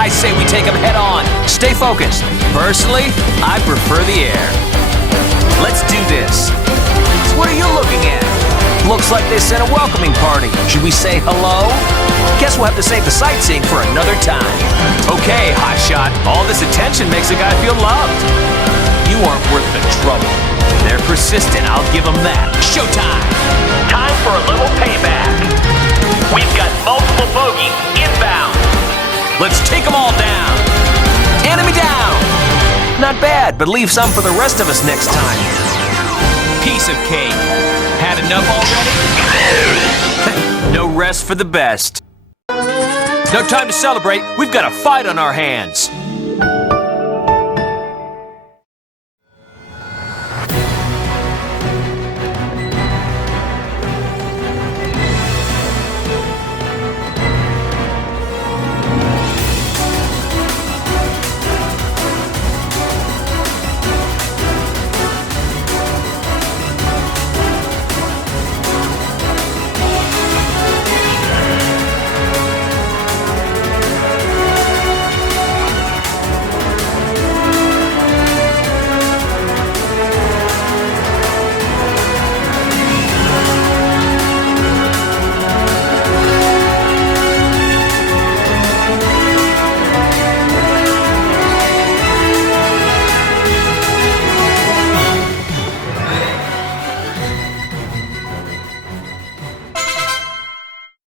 I say we take them head on. Stay focused. Personally, I prefer the air. Let's do this. What are you looking at? Looks like they sent a welcoming party. Should we say hello? Guess we'll have to save the sightseeing for another time. Okay, hotshot. All this attention makes a guy feel loved. You aren't worth the trouble. They're persistent, I'll give them that. Showtime! Time for a little payback. We've got multiple bogeys inbound. Let's take them all down. Enemy down. Not bad, but leave some for the rest of us next time. Piece of cake. Had enough already? No rest for the best. No time to celebrate. We've got a fight on our hands.